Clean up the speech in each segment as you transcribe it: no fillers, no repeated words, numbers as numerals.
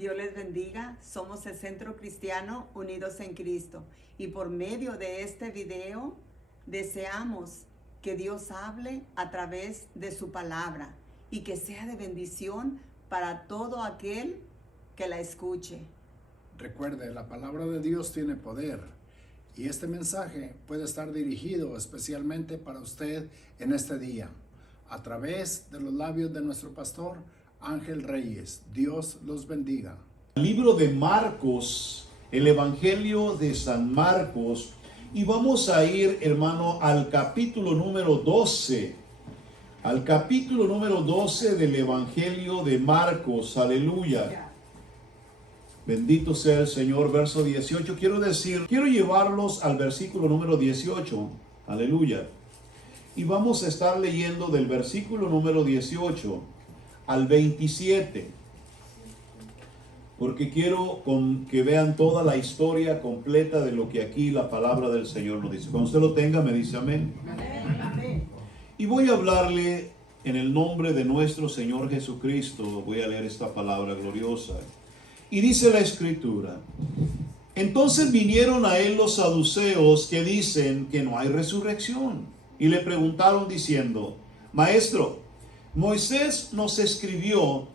Dios les bendiga. Somos el Centro Cristiano Unidos en Cristo. Y por medio de este video deseamos que Dios hable a través de su palabra y que sea de bendición para todo aquel que la escuche. Recuerde, la palabra de Dios tiene poder y este mensaje puede estar dirigido especialmente para usted en este día a través de los labios de nuestro pastor Ángel Reyes. Dios los bendiga. Libro de Marcos, el Evangelio de San Marcos, y vamos a ir, hermano, al capítulo número 12. Al capítulo número 12 del Evangelio de Marcos. Aleluya. Bendito sea el Señor. Verso 18. Quiero llevarlos al versículo número 18. Aleluya. Y vamos a estar leyendo del versículo número 18 al 27. Porque quiero que vean toda la historia completa de lo que aquí la palabra del Señor nos dice. Cuando usted lo tenga, me dice amén. Amén. Y voy a hablarle en el nombre de nuestro Señor Jesucristo. Voy a leer esta palabra gloriosa. Y dice la Escritura: entonces vinieron a él los saduceos que dicen que no hay resurrección. Y le preguntaron diciendo: Maestro, Moisés nos escribió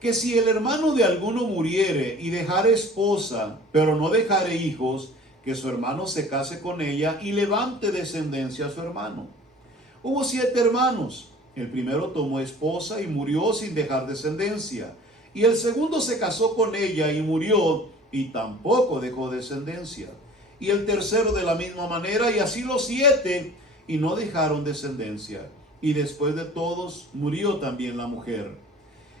que si el hermano de alguno muriere y dejare esposa, pero no dejare hijos, que su hermano se case con ella y levante descendencia a su hermano. Hubo 7 hermanos. El primero tomó esposa y murió sin dejar descendencia. Y el segundo se casó con ella y murió y tampoco dejó descendencia. Y el tercero de la misma manera, y así los 7, y no dejaron descendencia. Y después de todos murió también la mujer.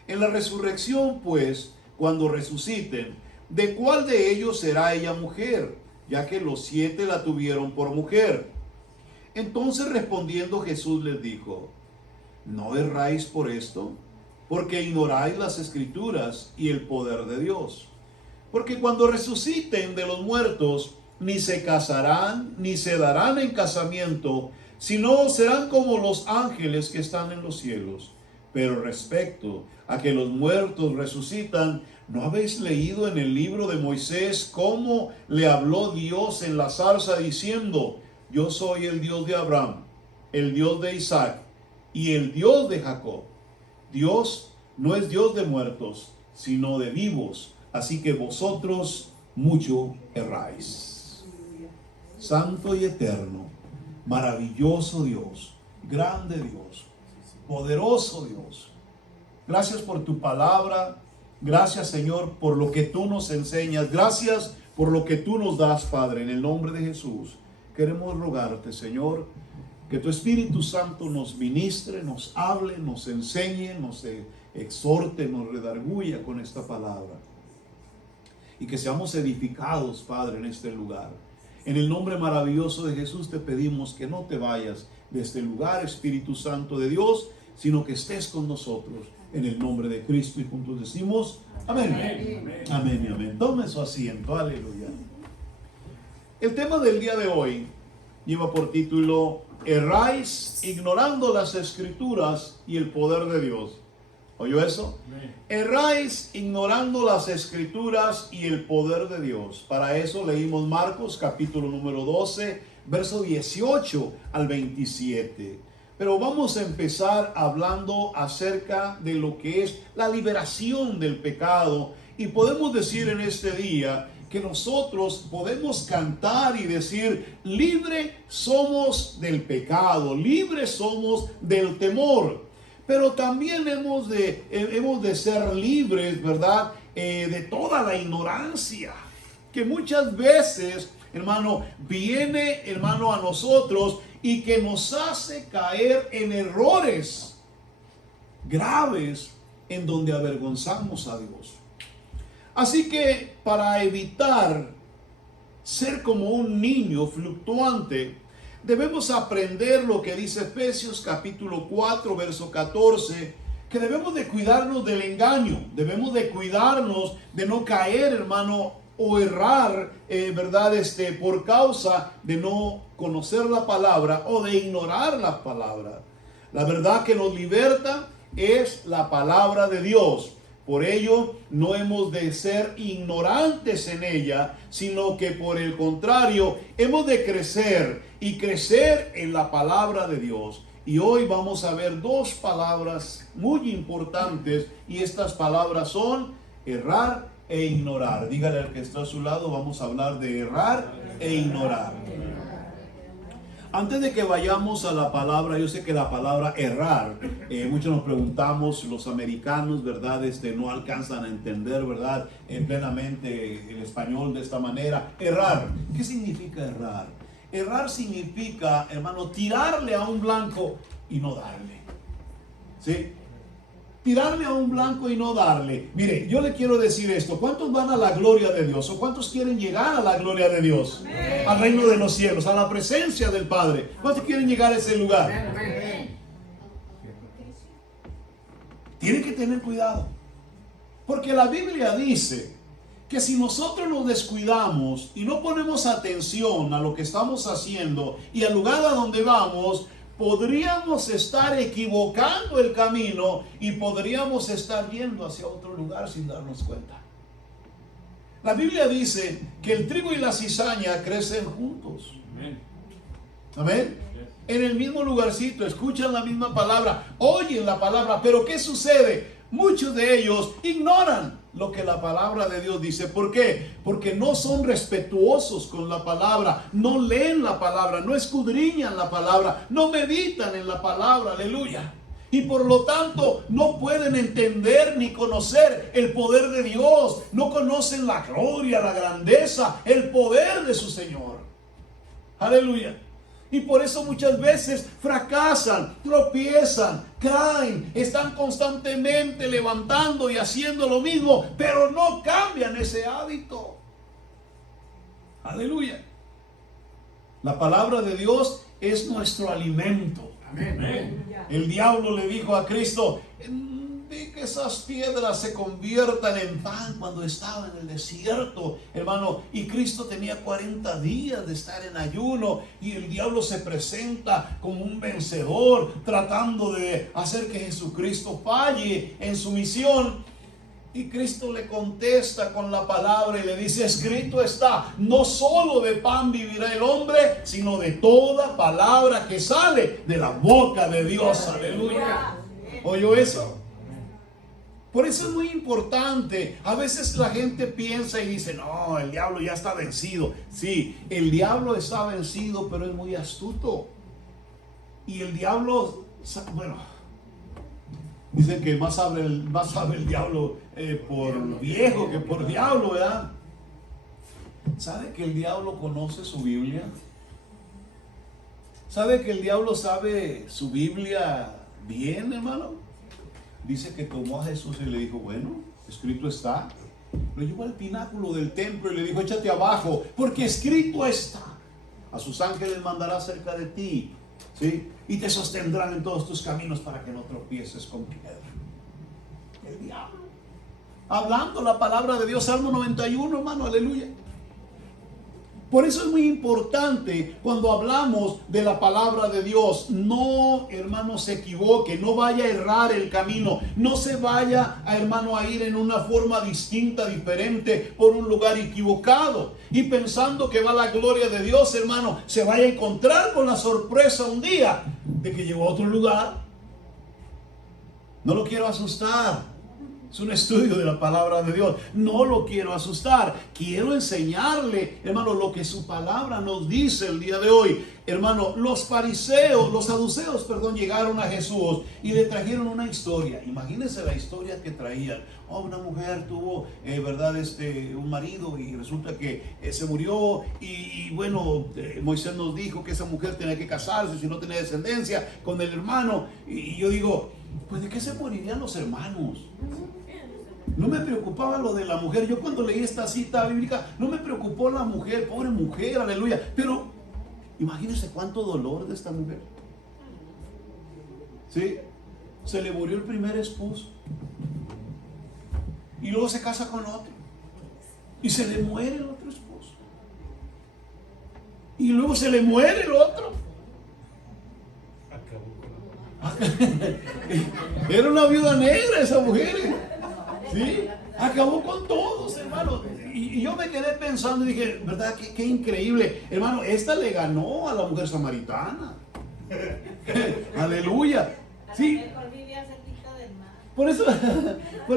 En la resurrección, pues, cuando resuciten, ¿de cuál de ellos será ella mujer? Ya que los 7 la tuvieron por mujer. Entonces respondiendo Jesús les dijo: ¿no erráis por esto? Porque ignoráis las Escrituras y el poder de Dios. Porque cuando resuciten de los muertos, ni se casarán, ni se darán en casamiento, sino serán como los ángeles que están en los cielos. Pero respecto a que los muertos resucitan, ¿no habéis leído en el libro de Moisés cómo le habló Dios en la zarza diciendo: yo soy el Dios de Abraham, el Dios de Isaac y el Dios de Jacob? Dios no es Dios de muertos, sino de vivos, así que vosotros mucho erráis. Santo y eterno, maravilloso Dios, grande Dios, poderoso Dios, gracias por tu palabra. Gracias, Señor, por lo que tú nos enseñas. Gracias por lo que tú nos das, Padre. En el nombre de Jesús queremos rogarte, Señor, que tu Espíritu Santo nos ministre, nos hable, nos enseñe, nos exhorte, nos redarguya con esta palabra. Y que seamos edificados, Padre, en este lugar. En el nombre maravilloso de Jesús te pedimos que no te vayas de este lugar, Espíritu Santo de Dios, sino que estés con nosotros. En el nombre de Cristo, y juntos decimos amén. Amén, amén y amén. Tome su asiento, aleluya. El tema del día de hoy lleva por título: erráis ignorando las Escrituras y el poder de Dios. ¿Oyó eso? Amén. Erráis ignorando las Escrituras y el poder de Dios. Para eso leímos Marcos capítulo número 12, verso 18 al 27. Pero vamos a empezar hablando acerca de lo que es la liberación del pecado. Y podemos decir en este día que nosotros podemos cantar y decir: libre somos del pecado, libre somos del temor. Pero también hemos de ser libres, ¿verdad? De toda la ignorancia que muchas veces, hermano, viene, hermano, a nosotros y que nos hace caer en errores graves en donde avergonzamos a Dios. Así que para evitar ser como un niño fluctuante, debemos aprender lo que dice Efesios capítulo 4, verso 14, que debemos de cuidarnos del engaño, debemos de cuidarnos de no caer, hermano, o errar, ¿verdad? Por causa de no conocer la palabra o de ignorar la palabra. La verdad que nos liberta es la palabra de Dios. Por ello, no hemos de ser ignorantes en ella, sino que por el contrario, hemos de crecer y crecer en la palabra de Dios. Y hoy vamos a ver dos palabras muy importantes, y estas palabras son errar e ignorar. Dígale al que está a su lado, vamos a hablar de errar e ignorar. Antes de que vayamos a la palabra, yo sé que la palabra errar, muchos nos preguntamos, los americanos, ¿verdad? No alcanzan a entender, ¿verdad? Plenamente el español de esta manera. Errar, ¿qué significa errar? Errar significa, hermano, tirarle a un blanco y no darle. ¿Sí? Tirarle a un blanco y no darle. Mire, yo le quiero decir esto. ¿Cuántos van a la gloria de Dios? ¿O cuántos quieren llegar a la gloria de Dios? Amén. Al reino de los cielos, a la presencia del Padre. ¿Cuántos quieren llegar a ese lugar? Amén. Tienen que tener cuidado. Porque la Biblia dice que si nosotros nos descuidamos y no ponemos atención a lo que estamos haciendo y al lugar a donde vamos, podríamos estar equivocando el camino y podríamos estar yendo hacia otro lugar sin darnos cuenta. La Biblia dice que el trigo y la cizaña crecen juntos. Amén. En el mismo lugarcito, escuchan la misma palabra, oyen la palabra, pero ¿qué sucede? Muchos de ellos ignoran lo que la palabra de Dios dice. ¿Por qué? Porque no son respetuosos con la palabra, no leen la palabra, no escudriñan la palabra, no meditan en la palabra, aleluya. Y por lo tanto no pueden entender ni conocer el poder de Dios, no conocen la gloria, la grandeza, el poder de su Señor, aleluya. Y por eso muchas veces fracasan, tropiezan, caen, están constantemente levantando y haciendo lo mismo, pero no cambian ese hábito. Aleluya. La palabra de Dios es nuestro alimento. Amén. El diablo le dijo a Cristo, di que esas piedras se conviertan en pan, cuando estaba en el desierto, hermano, y Cristo tenía 40 días de estar en ayuno, y el diablo se presenta como un vencedor, tratando de hacer que Jesucristo falle en su misión. Y Cristo le contesta con la palabra y le dice, escrito está, no solo de pan vivirá el hombre, sino de toda palabra que sale de la boca de Dios. Aleluya. ¿Oyó eso? Por eso es muy importante. A veces la gente piensa y dice, no, el diablo ya está vencido. Sí, el diablo está vencido, pero es muy astuto. Y el diablo, bueno, dicen que más sabe el diablo por viejo que por diablo, ¿verdad? ¿Sabe que el diablo conoce su Biblia? ¿Sabe que el diablo sabe su Biblia bien, hermano? Dice que tomó a Jesús y le dijo, bueno, escrito está. Lo llevó al pináculo del templo y le dijo, échate abajo, porque escrito está. A sus ángeles mandará cerca de ti, ¿sí? Y te sostendrán en todos tus caminos para que no tropieces con piedra. El diablo. Hablando la palabra de Dios, Salmo 91, hermano, aleluya. Por eso es muy importante cuando hablamos de la palabra de Dios, no, hermano, se equivoque, no vaya a errar el camino, no se vaya, hermano, a ir en una forma distinta, diferente, por un lugar equivocado. Y pensando que va la gloria de Dios, hermano, se vaya a encontrar con la sorpresa un día de que llegó a otro lugar. No lo quiero asustar. Es un estudio de la palabra de Dios. No lo quiero asustar. Quiero enseñarle, hermano, lo que su palabra nos dice el día de hoy. Hermano, los saduceos, llegaron a Jesús y le trajeron una historia. Imagínense la historia que traían. Oh, una mujer tuvo, un marido y resulta que se murió. Y bueno, Moisés nos dijo que esa mujer tenía que casarse si no tenía descendencia con el hermano. Y yo digo, pues ¿de qué se morirían los hermanos? No me preocupaba lo de la mujer. Yo cuando leí esta cita bíblica, no me preocupó la mujer, pobre mujer, aleluya. Pero imagínense cuánto dolor de esta mujer. ¿Sí? Se le murió el primer esposo. Y luego se casa con otro. Y se le muere el otro esposo. Y luego se le muere el otro. Era una viuda negra esa mujer. ¿Sí? Acabó con todos, hermano. Y yo me quedé pensando y dije, ¿verdad? Qué increíble. Hermano, esta le ganó a la mujer samaritana. Aleluya. Sí. Por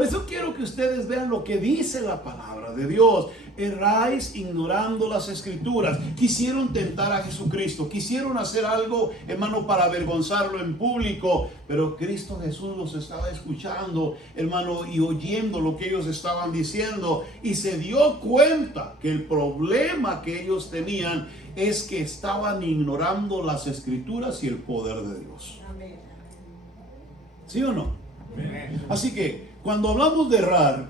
eso quiero que ustedes vean lo que dice la palabra de Dios. Erráis ignorando las escrituras. Quisieron tentar a Jesucristo. Quisieron hacer algo, hermano, para avergonzarlo en público. Pero Cristo Jesús los estaba escuchando, hermano, y oyendo lo que ellos estaban diciendo. Y se dio cuenta que el problema que ellos tenían es que estaban ignorando las escrituras y el poder de Dios. ¿Sí o no? Así que cuando hablamos de errar,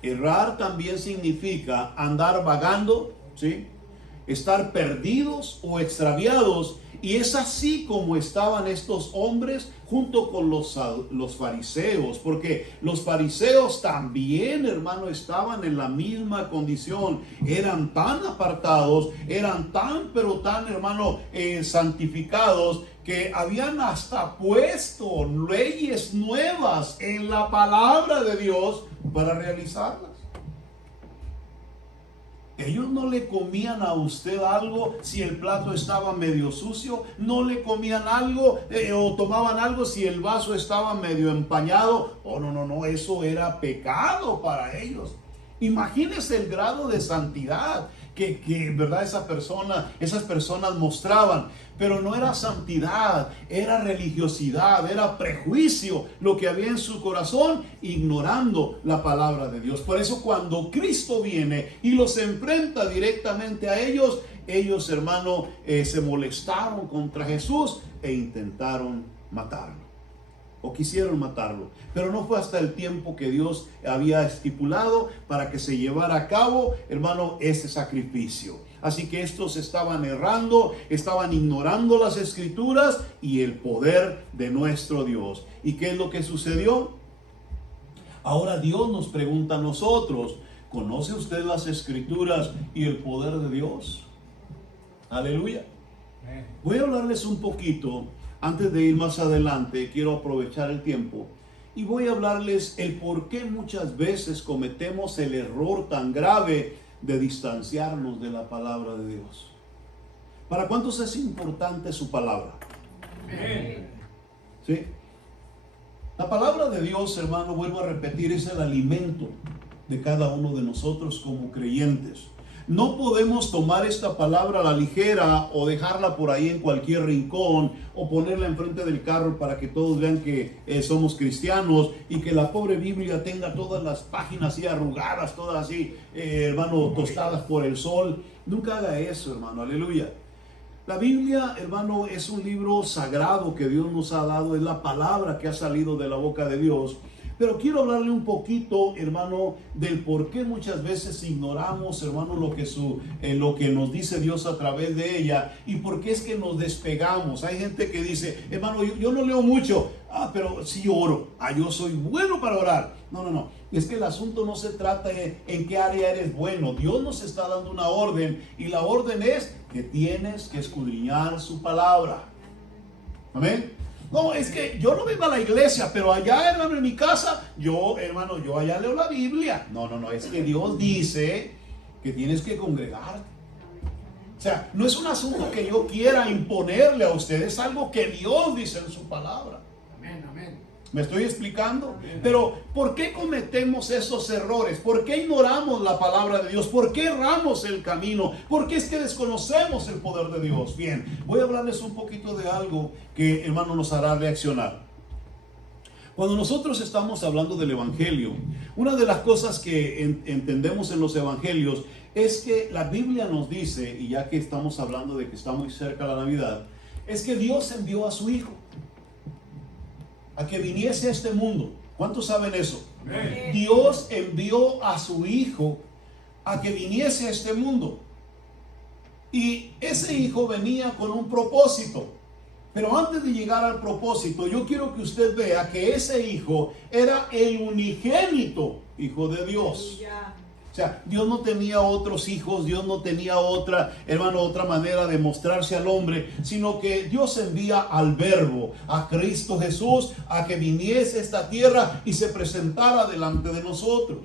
errar también significa andar vagando, ¿sí? Estar perdidos o extraviados. Y es así como estaban estos hombres junto con los fariseos, porque los fariseos también, hermano, estaban en la misma condición. Eran tan apartados, eran tan, pero tan, hermano, santificados, que habían hasta puesto leyes nuevas en la palabra de Dios para realizarlas. Ellos no le comían a usted algo si el plato estaba medio sucio, no le comían algo o tomaban algo si el vaso estaba medio empañado. Oh, no, eso era pecado para ellos. Imagínese el grado de santidad que verdad esas personas mostraban. Pero no era santidad, era religiosidad, era prejuicio lo que había en su corazón, ignorando la palabra de Dios. Por eso cuando Cristo viene y los enfrenta directamente a ellos, hermano, se molestaron contra Jesús e intentaron matarlo. O quisieron matarlo. Pero no fue hasta el tiempo que Dios había estipulado para que se llevara a cabo, hermano, ese sacrificio. Así que estos estaban errando, estaban ignorando las escrituras y el poder de nuestro Dios. ¿Y qué es lo que sucedió? Ahora Dios nos pregunta a nosotros, ¿conoce usted las escrituras y el poder de Dios? Aleluya. Voy a hablarles un poquito. Antes de ir más adelante, quiero aprovechar el tiempo y voy a hablarles el por qué muchas veces cometemos el error tan grave de distanciarnos de la palabra de Dios. ¿Para cuántos es importante su palabra? ¿Sí? La palabra de Dios, hermano, vuelvo a repetir, es el alimento de cada uno de nosotros como creyentes. No podemos tomar esta palabra a la ligera o dejarla por ahí en cualquier rincón o ponerla enfrente del carro para que todos vean que somos cristianos y que la pobre Biblia tenga todas las páginas así arrugadas, todas así, hermano, tostadas por el sol. Nunca haga eso, hermano, aleluya. La Biblia, hermano, es un libro sagrado que Dios nos ha dado, es la palabra que ha salido de la boca de Dios. Pero quiero hablarle un poquito, hermano, del por qué muchas veces ignoramos, hermano, lo que nos dice Dios a través de ella y por qué es que nos despegamos. Hay gente que dice, hermano, yo no leo mucho, pero sí oro, yo soy bueno para orar. No, es que el asunto no se trata en qué área eres bueno. Dios nos está dando una orden y la orden es que tienes que escudriñar su palabra. Amén. No, es que yo no vengo a la iglesia, pero allá, hermano, en mi casa, yo allá leo la Biblia. No, es que Dios dice que tienes que congregarte. O sea, no es un asunto que yo quiera imponerle a usted, es algo que Dios dice en su palabra. Amén. ¿Me estoy explicando? Pero, ¿por qué cometemos esos errores? ¿Por qué ignoramos la palabra de Dios? ¿Por qué erramos el camino? ¿Por qué es que desconocemos el poder de Dios? Bien, voy a hablarles un poquito de algo que, hermano, nos hará reaccionar. Cuando nosotros estamos hablando del Evangelio, una de las cosas que entendemos en los Evangelios es que la Biblia nos dice, y ya que estamos hablando de que está muy cerca la Navidad, es que Dios envió a su Hijo a que viniese a este mundo. ¿Cuántos saben eso? Amén. Dios envió a su Hijo a que viniese a este mundo. Y ese Hijo venía con un propósito. Pero antes de llegar al propósito, yo quiero que usted vea que ese Hijo era el unigénito Hijo de Dios. O sea, Dios no tenía otros hijos, Dios no tenía otra, hermano, otra manera de mostrarse al hombre, sino que Dios envía al Verbo, a Cristo Jesús, a que viniese a esta tierra y se presentara delante de nosotros.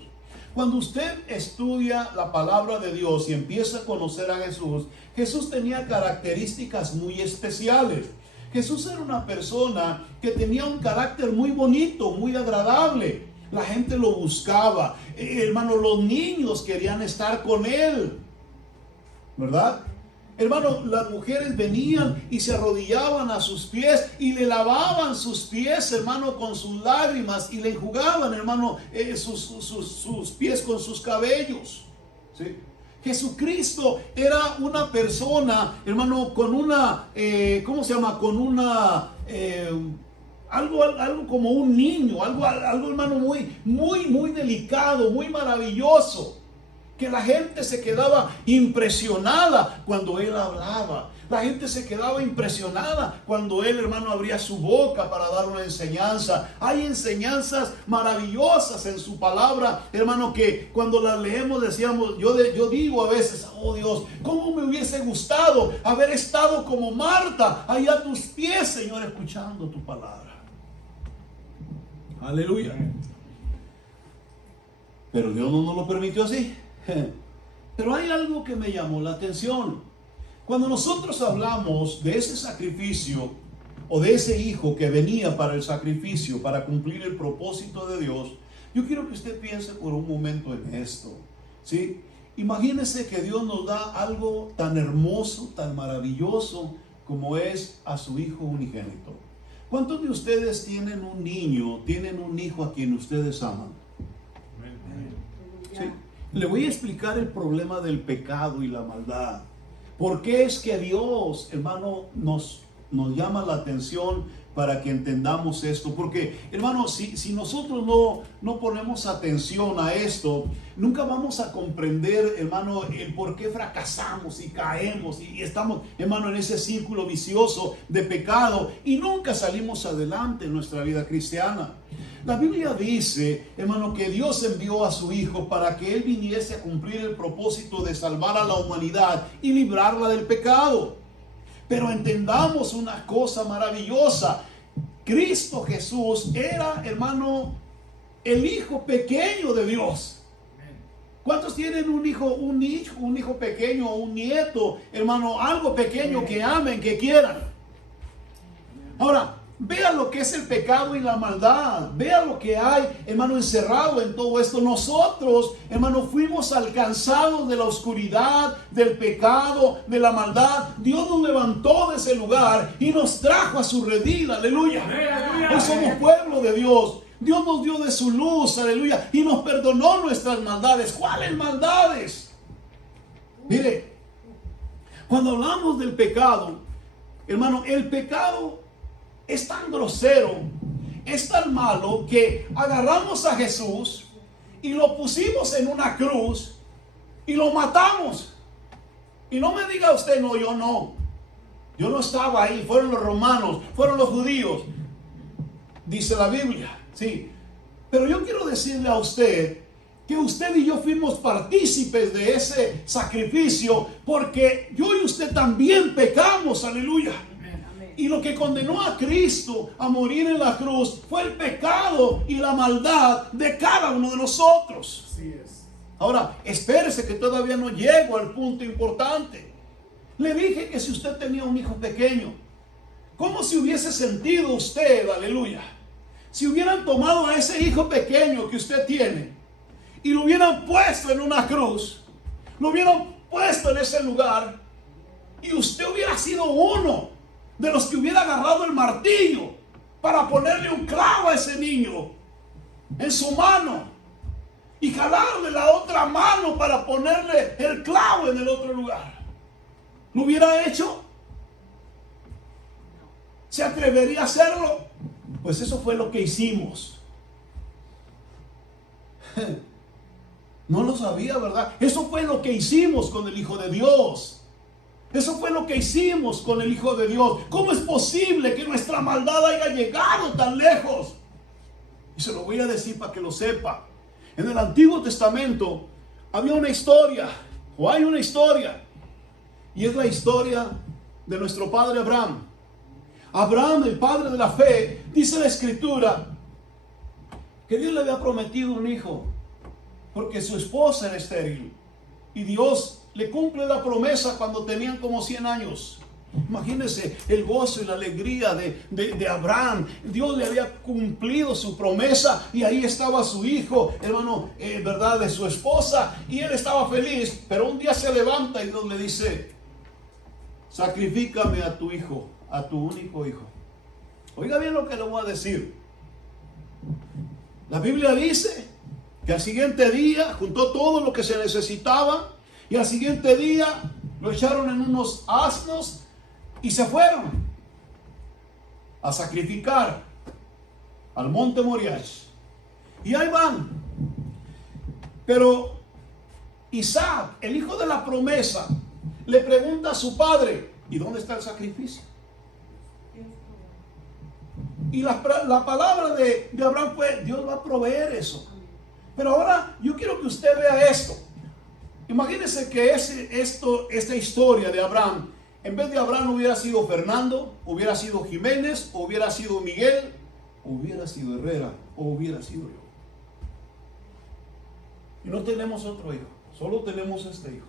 Cuando usted estudia la palabra de Dios y empieza a conocer a Jesús, Jesús tenía características muy especiales. Jesús era una persona que tenía un carácter muy bonito, muy agradable. La gente lo buscaba. Hermano, los niños querían estar con él, ¿verdad? Hermano, las mujeres venían y se arrodillaban a sus pies y le lavaban sus pies, hermano, con sus lágrimas, y le enjugaban, hermano, sus pies con sus cabellos. ¿Sí? Jesucristo era una persona, hermano, con una, ¿cómo se llama? Con una, algo como un niño, algo, hermano, muy delicado, muy maravilloso, que la gente se quedaba impresionada cuando él hablaba. La gente se quedaba impresionada cuando él, hermano, abría su boca para dar una enseñanza. Hay enseñanzas maravillosas en su palabra, hermano, que cuando las leemos decíamos, yo digo a veces, oh Dios, ¿cómo me hubiese gustado haber estado como Marta ahí a tus pies, Señor, escuchando tu palabra? Aleluya. Pero Dios no nos lo permitió así. Pero hay algo que me llamó la atención. Cuando nosotros hablamos de ese sacrificio o de ese hijo que venía para el sacrificio, para cumplir el propósito de Dios, yo quiero que usted piense por un momento en esto, ¿sí? Imagínese que Dios nos da algo tan hermoso, tan maravilloso como es a su hijo unigénito. ¿Cuántos de ustedes tienen un niño, tienen un hijo a quien ustedes aman? ¿Sí? Le voy a explicar el problema del pecado y la maldad. ¿Por qué es que Dios, hermano, nos llama la atención para que entendamos esto? Porque, hermano, si nosotros no ponemos atención a esto, nunca vamos a comprender, hermano, el por qué fracasamos y caemos y estamos, hermano, en ese círculo vicioso de pecado y nunca salimos adelante en nuestra vida cristiana. La Biblia dice, hermano, que Dios envió a su Hijo para que Él viniese a cumplir el propósito de salvar a la humanidad y librarla del pecado. Pero entendamos una cosa maravillosa. Cristo Jesús era, hermano, el hijo pequeño de Dios. ¿Cuántos tienen un hijo pequeño o un nieto, hermano, algo pequeño que amen, que quieran? Ahora, vea lo que es el pecado y la maldad. Vea lo que hay, hermano, encerrado en todo esto. Nosotros, hermano, fuimos alcanzados de la oscuridad, del pecado, de la maldad. Dios nos levantó de ese lugar y nos trajo a su redil. Aleluya. Hoy somos pueblo de Dios. Dios nos dio de su luz, aleluya, y nos perdonó nuestras maldades. ¿Cuáles maldades? Mire, cuando hablamos del pecado, hermano, el pecado es tan grosero, es tan malo, que agarramos a Jesús y lo pusimos en una cruz y lo matamos. Y no me diga usted, no, yo no estaba ahí, fueron los romanos, fueron los judíos, dice la Biblia, sí. Pero yo quiero decirle a usted que usted y yo fuimos partícipes de ese sacrificio, porque yo y usted también pecamos, aleluya. Y lo que condenó a Cristo a morir en la cruz fue el pecado y la maldad de cada uno de nosotros. Así es. Ahora, espérese que todavía no llego al punto importante. Le dije que si usted tenía un hijo pequeño, ¿cómo se hubiese sentido usted, aleluya, si hubieran tomado a ese hijo pequeño que usted tiene y lo hubieran puesto en una cruz, lo hubieran puesto en ese lugar y usted hubiera sido uno de los que hubiera agarrado el martillo para ponerle un clavo a ese niño en su mano y jalarle la otra mano para ponerle el clavo en el otro lugar? ¿Lo hubiera hecho? ¿Se atrevería a hacerlo? Pues eso fue lo que hicimos. No lo sabía, ¿verdad? Eso fue lo que hicimos con el Hijo de Dios. Eso fue lo que hicimos con el Hijo de Dios. ¿Cómo es posible que nuestra maldad haya llegado tan lejos? Y se lo voy a decir para que lo sepa. En el Antiguo Testamento había una historia, o hay una historia, y es la historia de nuestro padre Abraham. Abraham, el padre de la fe, dice la escritura que Dios le había prometido un hijo, porque su esposa era estéril, y Dios le cumple la promesa cuando tenían como 100 años. Imagínense el gozo y la alegría de Abraham. Dios le había cumplido su promesa y ahí estaba su hijo, hermano, verdad, de su esposa, y él estaba feliz. Pero un día se levanta y Dios le dice: sacrifícame a tu hijo, a tu único hijo. Oiga bien lo que le voy a decir. La Biblia dice que al siguiente día juntó todo lo que se necesitaba, y al siguiente día lo echaron en unos asnos y se fueron a sacrificar al monte Moriah. Y ahí van. Pero Isaac, el hijo de la promesa, le pregunta a su padre: ¿y dónde está el sacrificio? Y la palabra de Abraham fue: Dios va a proveer eso. Pero ahora yo quiero que usted vea esto. Imagínense que esta historia de Abraham, en vez de Abraham hubiera sido Fernando, hubiera sido Jiménez, o hubiera sido Miguel, o hubiera sido Herrera, o hubiera sido yo. Y no tenemos otro hijo, solo tenemos este hijo.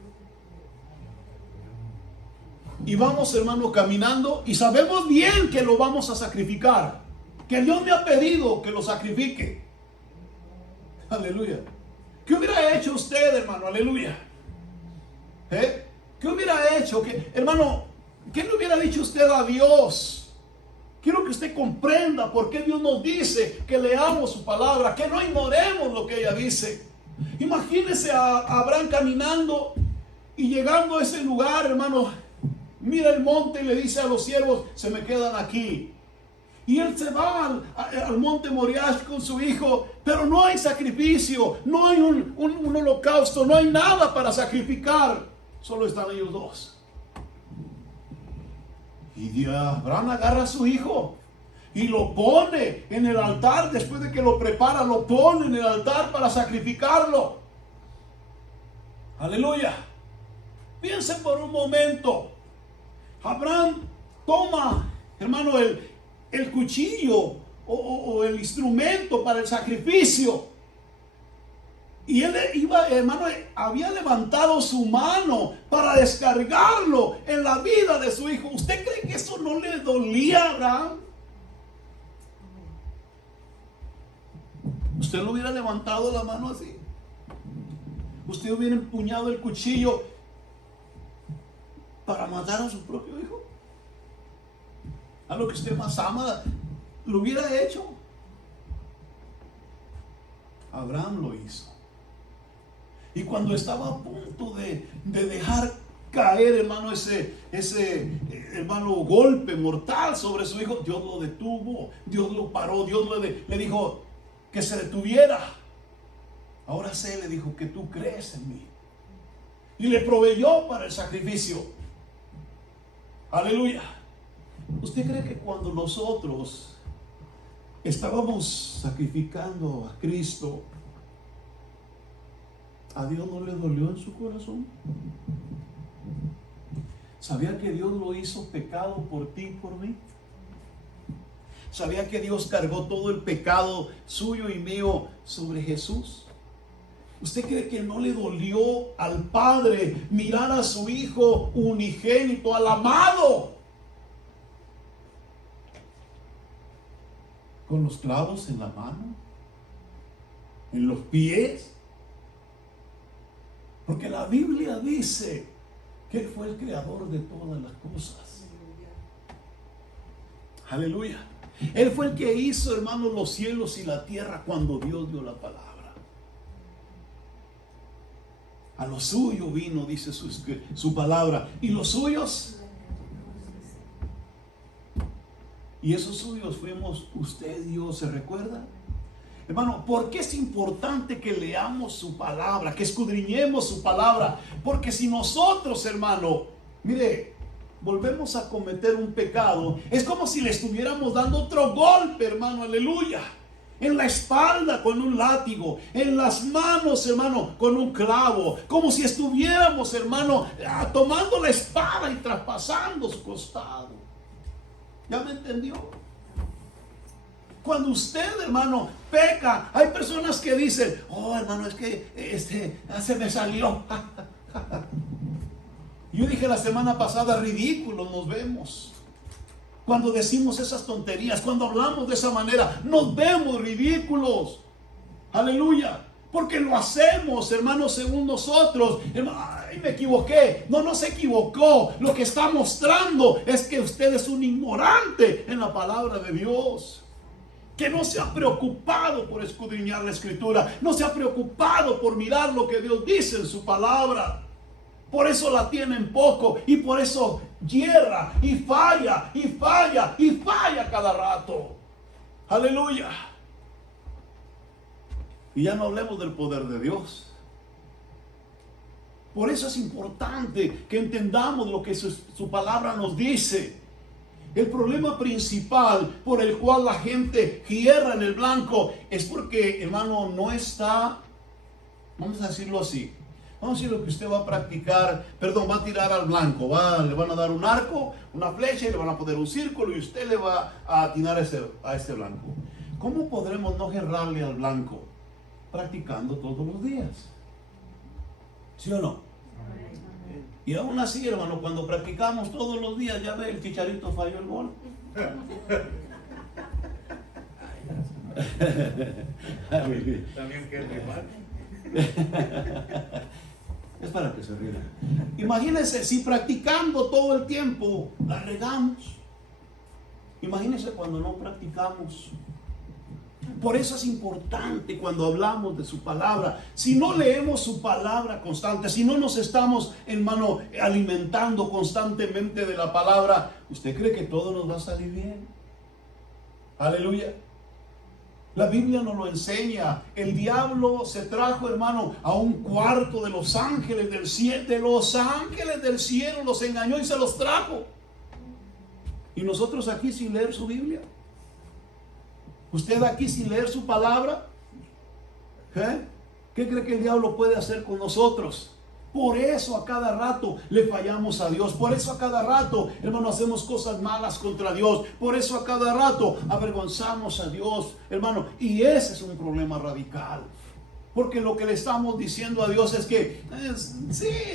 Y vamos, hermano, caminando, y sabemos bien que lo vamos a sacrificar, que Dios me ha pedido que lo sacrifique. Aleluya. ¿Qué hubiera hecho usted, hermano? Aleluya. ¿Qué hubiera hecho? Hermano, ¿qué le hubiera dicho usted a Dios? Quiero que usted comprenda por qué Dios nos dice que leamos su palabra, que no ignoremos lo que ella dice. Imagínese a Abraham caminando y llegando a ese lugar, hermano. Mira el monte y le dice a los siervos: se me quedan aquí. Y él se va al monte Moriah con su hijo, pero no hay sacrificio, no hay un holocausto, no hay nada para sacrificar. Solo están ellos dos. Y Abraham agarra a su hijo y lo pone en el altar. Después de que lo prepara, lo pone en el altar para sacrificarlo. Aleluya. Piensen por un momento. Abraham toma, hermano, el cuchillo o el instrumento para el sacrificio. Y él iba, hermano, había levantado su mano para descargarlo en la vida de su hijo. ¿Usted cree que eso no le dolía a Abraham? ¿Usted lo hubiera levantado la mano así? ¿Usted hubiera empuñado el cuchillo para matar a su propio hijo? A lo que usted más ama, lo hubiera hecho. Abraham lo hizo. Y cuando estaba a punto de dejar caer, hermano, ese hermano golpe mortal sobre su hijo, Dios lo detuvo, Dios lo paró, Dios le dijo que se detuviera. Ahora sé, le dijo, que tú crees en mí. Y le proveyó para el sacrificio. Aleluya. ¿Usted cree que cuando nosotros estábamos sacrificando a Cristo, a Dios no le dolió en su corazón? ¿Sabía que Dios lo hizo pecado por ti y por mí? ¿Sabía que Dios cargó todo el pecado suyo y mío sobre Jesús? ¿Usted cree que no le dolió al Padre mirar a su Hijo unigénito, al amado, con los clavos en la mano, en los pies? Porque la Biblia dice que Él fue el creador de todas las cosas. Aleluya. Él fue el que hizo, hermanos, los cielos y la tierra cuando Dios dio la palabra. A lo suyo vino, dice su palabra, y los suyos. Y esos suyos fuimos usted y yo, ¿se recuerda? Hermano, ¿por qué es importante que leamos su palabra, que escudriñemos su palabra? Porque si nosotros, hermano, mire, volvemos a cometer un pecado, es como si le estuviéramos dando otro golpe, hermano, aleluya. en la espalda con un látigo, en las manos, hermano, con un clavo, como si estuviéramos, hermano, tomando la espada y traspasando su costado. ¿Ya me entendió? Cuando usted, hermano, peca, hay personas que dicen, oh, hermano, es que se me salió. Yo dije la semana pasada, ridículos nos vemos. Cuando decimos esas tonterías, cuando hablamos de esa manera, nos vemos ridículos. Aleluya. Porque lo hacemos, hermanos, según nosotros. Ay, me equivoqué. No, no se equivocó. Lo que está mostrando es que usted es un ignorante en la palabra de Dios. Que no se ha preocupado por escudriñar la Escritura. No se ha preocupado por mirar lo que Dios dice en su palabra. Por eso la tienen poco y por eso hierra y falla y falla y falla cada rato. Aleluya. Y ya no hablemos del poder de Dios. Por eso es importante que entendamos lo que su palabra nos dice. El problema principal por el cual la gente hierra en el blanco es porque, hermano, no está, vamos a decirlo así, vamos a decir lo que usted va a practicar, va a tirar al blanco, le van a dar un arco, una flecha y le van a poner un círculo y usted le va a atinar a este blanco. ¿Cómo podremos no errarle al blanco? Practicando todos los días. ¿Sí o no? Y aún así, hermano, cuando practicamos todos los días, ya ve, el Chicharito falló el gol. También que rimar. Es para que se rían. Imagínense si practicando todo el tiempo la regamos. Imagínense cuando no practicamos. Por eso es importante cuando hablamos de su palabra. Si no leemos su palabra constante, si no nos estamos, hermano, alimentando constantemente de la palabra, ¿usted cree que todo nos va a salir bien? Aleluya. La Biblia nos lo enseña. El diablo se trajo, hermano, a un cuarto de los ángeles del cielo. De los ángeles del cielo los engañó y se los trajo. Y nosotros aquí sin leer su Biblia. Usted aquí sin leer su palabra. ¿Qué cree que el diablo puede hacer con nosotros? Por eso a cada rato le fallamos a Dios. Por eso a cada rato, hermano, hacemos cosas malas contra Dios. Por eso a cada rato avergonzamos a Dios, hermano. Y ese es un problema radical. Porque lo que le estamos diciendo a Dios es que,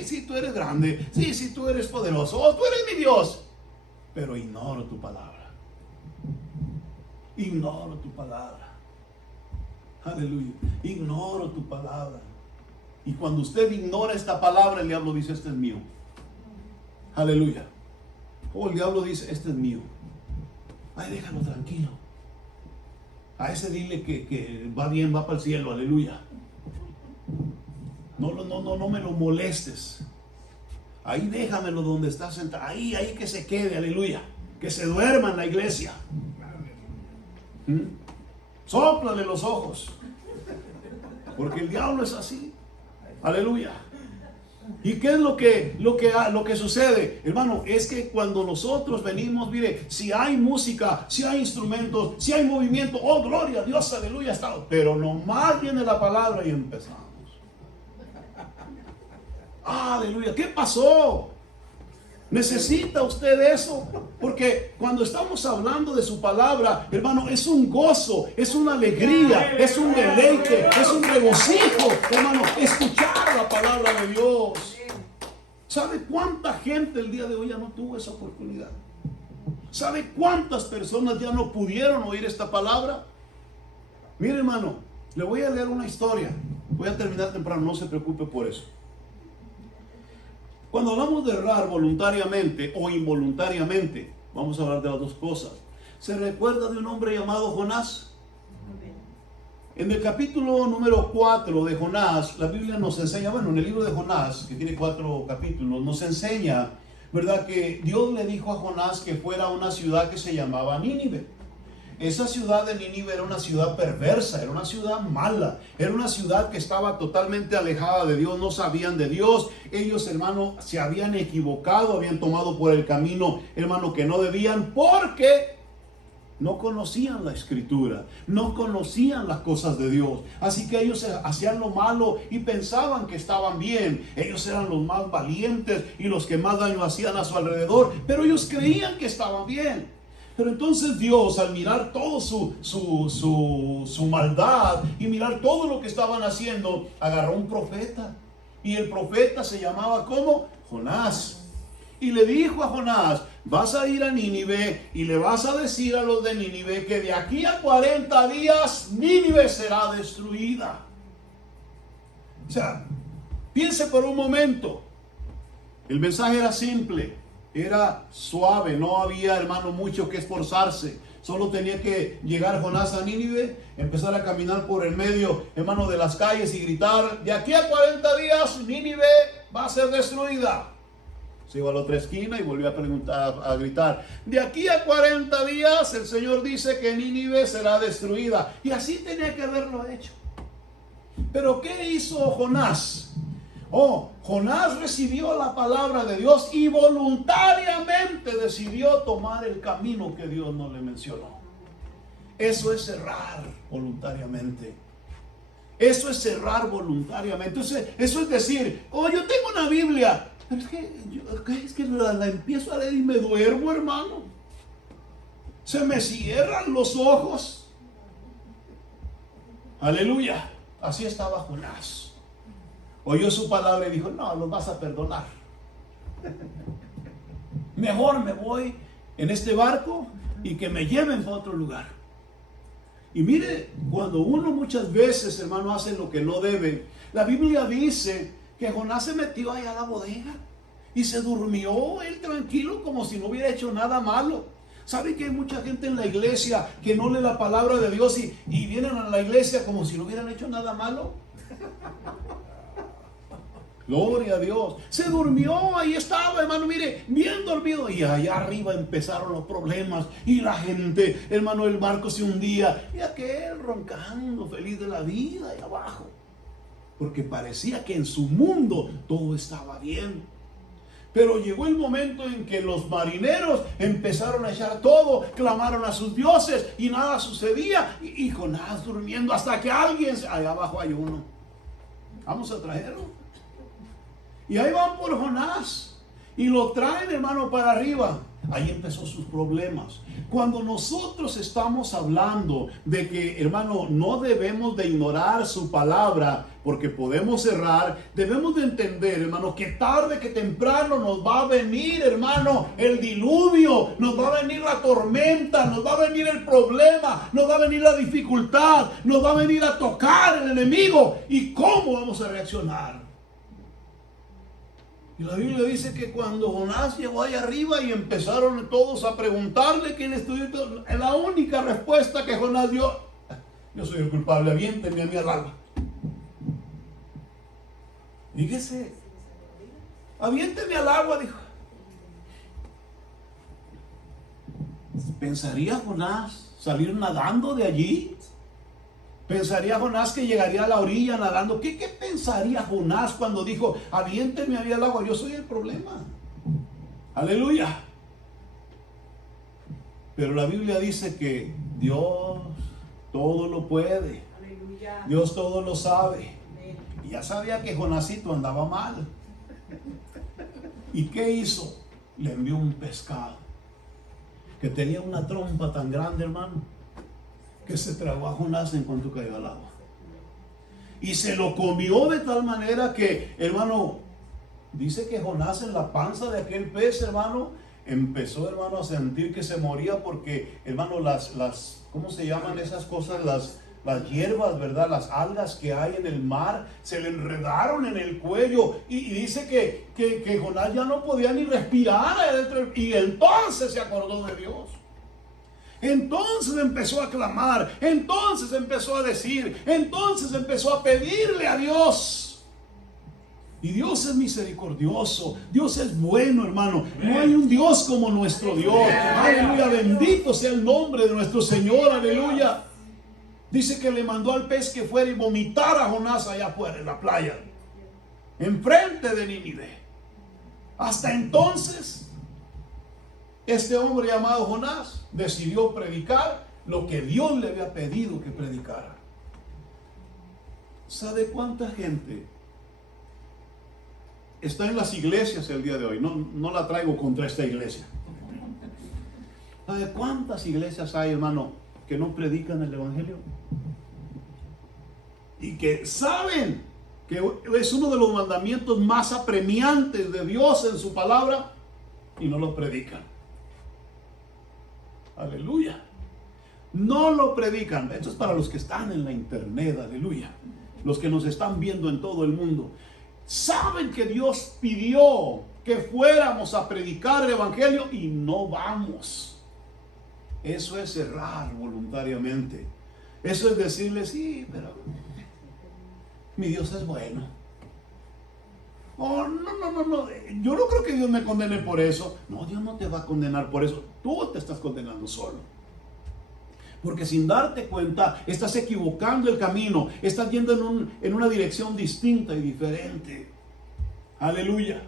sí, tú eres grande. Sí, tú eres poderoso. Oh, tú eres mi Dios. Pero ignoro tu palabra. Ignoro tu palabra. Aleluya. Ignoro tu palabra. Y cuando usted ignora esta palabra, el diablo dice, este es mío. Aleluya. O el diablo dice, este es mío. Ay, déjalo tranquilo. A ese dile que va bien, va para el cielo. Aleluya. No me lo molestes. Ahí déjamelo donde está sentado. Ahí que se quede. Aleluya. Que se duerma en la iglesia. Sóplale los ojos. Porque el diablo es así. Aleluya. ¿Y qué es lo que sucede? Hermano, es que cuando nosotros venimos, mire, si hay música, si hay instrumentos, si hay movimiento, oh, gloria a Dios, aleluya, está. Pero nomás viene la palabra y empezamos. Aleluya, ¿qué pasó? ¿Necesita usted eso? Porque cuando estamos hablando de su palabra, hermano, es un gozo, es una alegría, es un deleite, es un regocijo, hermano, escuchar la palabra de Dios. ¿Sabe cuánta gente el día de hoy ya no tuvo esa oportunidad? ¿Sabe cuántas personas ya no pudieron oír esta palabra? Mire, hermano, le voy a leer una historia. Voy a terminar temprano, no se preocupe por eso. Cuando hablamos de errar voluntariamente o involuntariamente, vamos a hablar de las dos cosas. ¿Se recuerda de un hombre llamado Jonás? En el capítulo número 4 de Jonás, la Biblia nos enseña, bueno, en el libro de Jonás, que tiene 4 capítulos, nos enseña, ¿verdad?, que Dios le dijo a Jonás que fuera a una ciudad que se llamaba Nínive. Esa ciudad de Nínive era una ciudad perversa, era una ciudad mala, era una ciudad que estaba totalmente alejada de Dios, no sabían de Dios. Ellos, hermano, se habían equivocado, habían tomado por el camino, hermano, que no debían, porque no conocían la escritura, no conocían las cosas de Dios. Así que ellos hacían lo malo y pensaban que estaban bien. Ellos eran los más valientes y los que más daño hacían a su alrededor, pero ellos creían que estaban bien. Pero entonces Dios, al mirar todo su maldad y mirar todo lo que estaban haciendo, agarró un profeta. Y el profeta se llamaba ¿cómo? Jonás. Y le dijo a Jonás: vas a ir a Nínive y le vas a decir a los de Nínive que de aquí a 40 días Nínive será destruida. O sea, piense por un momento. El mensaje era simple, era suave, no había, hermano, mucho que esforzarse. Solo tenía que llegar Jonás a Nínive, empezar a caminar por el medio, hermano, de las calles y gritar: de aquí a 40 días Nínive va a ser destruida. Se iba a la otra esquina y volvió a preguntar, a gritar: de aquí a 40 días el Señor dice que Nínive será destruida. Y así tenía que haberlo hecho. Pero ¿qué hizo Jonás? Jonás recibió la palabra de Dios y voluntariamente decidió tomar el camino que Dios no le mencionó. Eso es errar voluntariamente. Eso es errar voluntariamente. Entonces, eso es decir: yo tengo una Biblia, pero es que la empiezo a leer y me duermo, hermano. Se me cierran los ojos. Aleluya. Así estaba Jonás. Oyó su palabra y dijo: no, los vas a perdonar. Mejor me voy en este barco y que me lleven para otro lugar. Y mire, cuando uno muchas veces, hermano, hace lo que no debe, la Biblia dice que Jonás se metió allá a la bodega y se durmió él tranquilo como si no hubiera hecho nada malo. ¿Sabe que hay mucha gente en la iglesia que no lee la palabra de Dios y vienen a la iglesia como si no hubieran hecho nada malo? Gloria a Dios. Se durmió, ahí estaba, hermano, mire, bien dormido. Y allá arriba empezaron los problemas. Y la gente, hermano, el barco se hundía. Y aquel roncando, feliz de la vida, ahí abajo. Porque parecía que en su mundo todo estaba bien. Pero llegó el momento en que los marineros empezaron a echar todo, clamaron a sus dioses y nada sucedía. Y Jonás durmiendo hasta que alguien, allá abajo hay uno. Vamos a traerlo. Y ahí van por Jonás y lo traen, hermano, para arriba. Ahí empezó sus problemas. Cuando nosotros estamos hablando de que, hermano, no debemos de ignorar su palabra porque podemos errar, debemos de entender, hermano, que tarde que temprano nos va a venir, hermano, el diluvio, nos va a venir la tormenta, nos va a venir el problema, nos va a venir la dificultad, nos va a venir a tocar el enemigo. ¿Y cómo vamos a reaccionar? Y la Biblia dice que cuando Jonás llegó allá arriba y empezaron todos a preguntarle quién estudió, la única respuesta que Jonás dio: yo soy el culpable, aviéntenme a mí al agua. Fíjese, aviéntenme al agua, dijo. ¿Pensaría Jonás salir nadando de allí? ¿Pensaría Jonás que llegaría a la orilla nadando? ¿Qué pensaría Jonás cuando dijo: aviéntenme ahí al agua, yo soy el problema? Aleluya. Pero la Biblia dice que Dios todo lo puede. Aleluya. Dios todo lo sabe. Amén. Y ya sabía que Jonásito andaba mal. ¿Y qué hizo? Le envió un pescado que tenía una trompa tan grande, hermano, que se tragó a Jonás en cuanto cayó al agua. Y se lo comió de tal manera que, hermano, dice que Jonás en la panza de aquel pez, hermano, empezó, hermano, a sentir que se moría porque, hermano, ¿cómo se llaman esas cosas? Las hierbas, ¿verdad? Las algas que hay en el mar se le enredaron en el cuello y dice que Jonás ya no podía ni respirar adentro, y entonces se acordó de Dios. Entonces empezó a clamar, entonces empezó a decir, entonces empezó a pedirle a Dios. Y Dios es misericordioso, Dios es bueno, hermano. No hay un Dios como nuestro Dios. Aleluya, bendito sea el nombre de nuestro Señor, aleluya. Dice que le mandó al pez que fuera y vomitara a Jonás allá afuera en la playa, enfrente de Nínive. Hasta entonces este hombre llamado Jonás decidió predicar lo que Dios le había pedido que predicara. ¿Sabe cuánta gente está en las iglesias el día de hoy? No la traigo contra esta iglesia. ¿Sabe cuántas iglesias hay, hermano, que no predican el evangelio? Y que saben que es uno de los mandamientos más apremiantes de Dios en su palabra y no lo predican. Aleluya. No lo predican. Esto es para los que están en la internet, aleluya. Los que nos están viendo en todo el mundo. Saben que Dios pidió que fuéramos a predicar el evangelio y no vamos. Eso es errar voluntariamente. Eso es decirle, sí, pero mi Dios es bueno. Oh, no. Yo no creo que Dios me condene por eso. No, Dios no te va a condenar por eso. Tú te estás condenando solo. Porque sin darte cuenta, estás equivocando el camino. Estás yendo en una dirección distinta y diferente. Aleluya.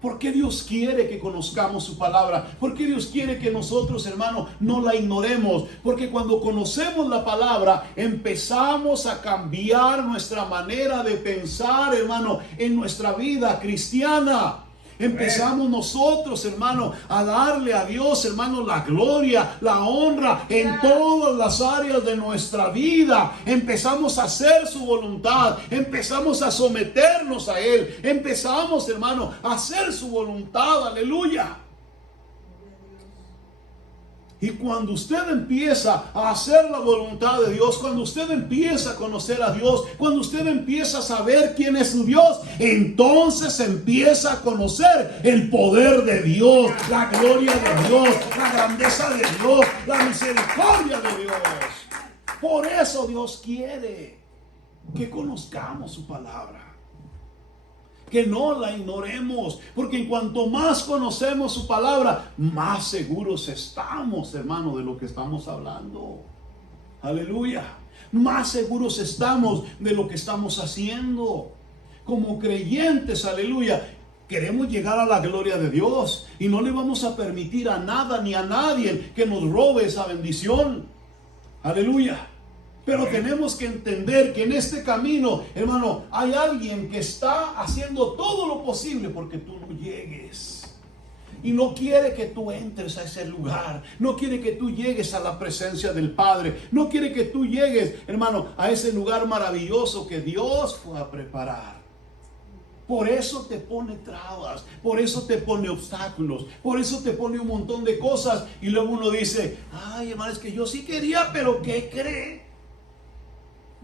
¿Por qué Dios quiere que conozcamos su palabra? ¿Por qué Dios quiere que nosotros, hermano, no la ignoremos? Porque cuando conocemos la palabra, empezamos a cambiar nuestra manera de pensar, hermano, en nuestra vida cristiana. Empezamos nosotros, hermano, a darle a Dios, hermano, la gloria, la honra en todas las áreas de nuestra vida. Empezamos a hacer su voluntad, empezamos a someternos a Él, empezamos, hermano, a hacer su voluntad, aleluya. Y cuando usted empieza a hacer la voluntad de Dios, cuando usted empieza a conocer a Dios, cuando usted empieza a saber quién es su Dios, entonces empieza a conocer el poder de Dios, la gloria de Dios, la grandeza de Dios, la misericordia de Dios. Por eso Dios quiere que conozcamos su palabra, que no la ignoremos, porque en cuanto más conocemos su palabra, más seguros estamos, hermano, de lo que estamos hablando. Aleluya. Más seguros estamos de lo que estamos haciendo. Como creyentes, aleluya, queremos llegar a la gloria de Dios y no le vamos a permitir a nada ni a nadie que nos robe esa bendición. Aleluya. Pero tenemos que entender que en este camino, hermano, hay alguien que está haciendo todo lo posible porque tú no llegues. Y no quiere que tú entres a ese lugar. No quiere que tú llegues a la presencia del Padre. No quiere que tú llegues, hermano, a ese lugar maravilloso que Dios fue a preparar. Por eso te pone trabas, por eso te pone obstáculos, por eso te pone un montón de cosas. Y luego uno dice, ay, hermano, es que yo sí quería, pero ¿qué cree?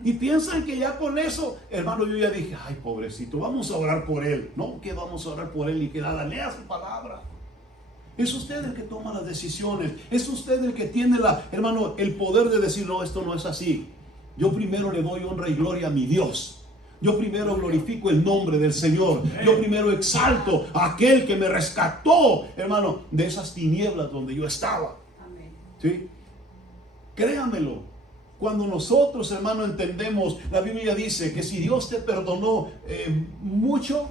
Y piensan que ya con eso, hermano, yo ya dije, ay, pobrecito, vamos a orar por él. No, que vamos a orar por él y que nada, lea su palabra. Es usted el que toma las decisiones. Es usted el que tiene, hermano, el poder de decir, no, esto no es así. Yo primero le doy honra y gloria a mi Dios. Yo primero glorifico el nombre del Señor. Yo primero exalto a aquel que me rescató, hermano, de esas tinieblas donde yo estaba. ¿Sí? Créamelo. Cuando nosotros, hermano, entendemos, la Biblia dice que si Dios te perdonó mucho,